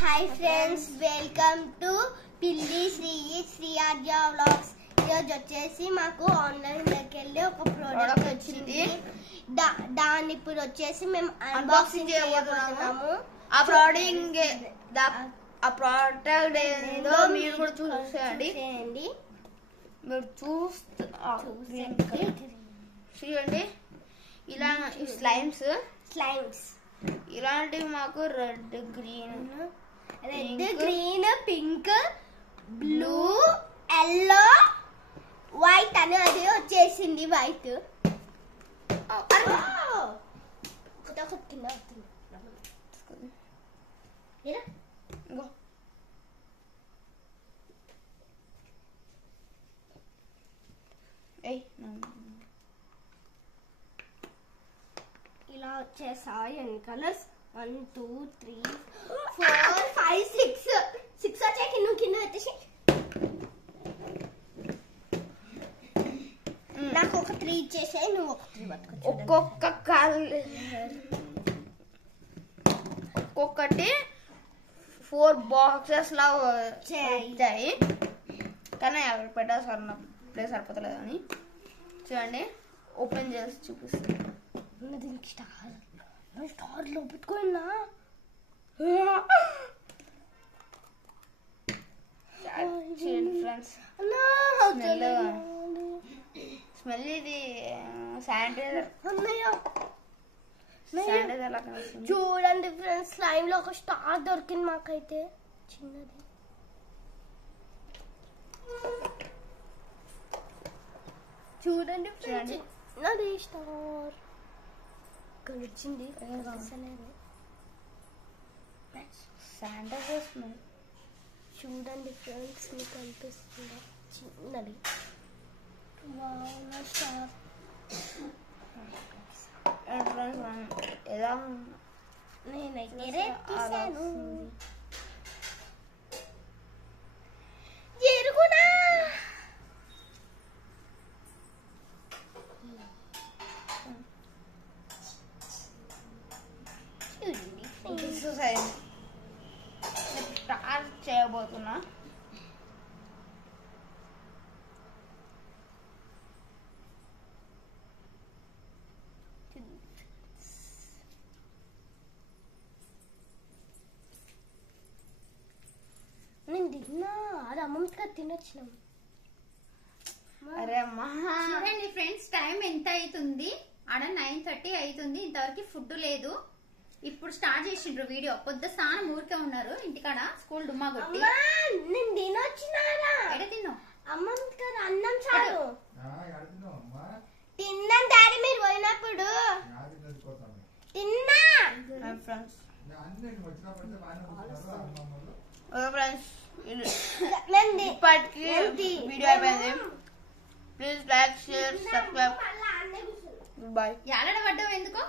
Hi friends, welcome to పిల్లి Shri Arja vlogs. ఈరోజు వచ్చేసి మాకు ఆన్లైన్ దగ్గరికి వెళ్ళి ఒక ప్రోడక్ట్ వచ్చింది. దాన్ని ఇప్పుడు వచ్చేసి మేము అన్బాక్సింగ్ చేయబోతున్నాము. ఆ ప్రోడక్ట్ ఏందో మీరు కూడా చూసేయండి. మీరు చూడండి. ఇలా స్లైమ్స్ ఇలాంటివి మాకు red green pink blue yellow white అని అది వచ్చేసింది. వైట్ ఇలా వచ్చేసాయి. ఎన్ని కలర్స్? 1 2 3 4 5 6 వచ్చాయి. కింద వచ్చేసి నాకు ఒక 3 ఇచ్చేసాయి. నువ్వు ఒక 3 పట్టుకోవచ్చు. ఒక్కొక్కటి 4 బాక్సెస్ లా వచ్చాయి. కానీ అక్కడ పెట్టాల్సిన ప్లేస్ సరిపోతలేదు అని చూడండి. ఓపెన్ చేసి చూపిస్తాను. దీనికి స్టార్ లో పెట్టుకున్నా ఫ్రెండ్స్. స్మెల్ ఇది శానిటైజర్ లాగా చూడండి ఫ్రెండ్స్. స్లైమ్ లో ఒక స్టార్ దొరికింది మాకైతే, చిన్నది. చూడండి ఫ్రెండ్స్, చిన్నది స్టార్ వచ్చింది. శానిటైజర్ స్మెల్ చూడండి ఫ్రెండ్స్, మీకు అనిపిస్తుందా? చిన్నది స్టార్. ఎలా నేనైతే జరుగునా స్టార్ట్ చేయబోతున్నా. నేను తిన్నా, అది అమ్మమ్మకి తినొచ్చినాం. అరే అమ్మా, చూడండి ఫ్రెండ్స్, టైం ఎంత అవుతుంది? ఆడ 9:30 అవుతుంది. ఇంతవరకు ఫుడ్ లేదు. ఇప్పుడు స్టార్ట్ చేసిండ్రు వీడియో. పొద్దు స్నానం ఊరికే ఉన్నారు ఇంటికాడ, స్కూల్ డుమ్మా కొట్టి. నేను తినొచ్చినారా? ఎడ తిన్నావు? అమ్మమ్మకి అన్నం చాలు తిన్నాం డాడీ. మీరు పోయినప్పుడు తిన్నా. ఫ్రెండ్స్ ఇప్పటికి వీడియో అయిపోయింది. Please like, share, subscribe. Bye. యాలడ పడ్డావు ఎందుకో?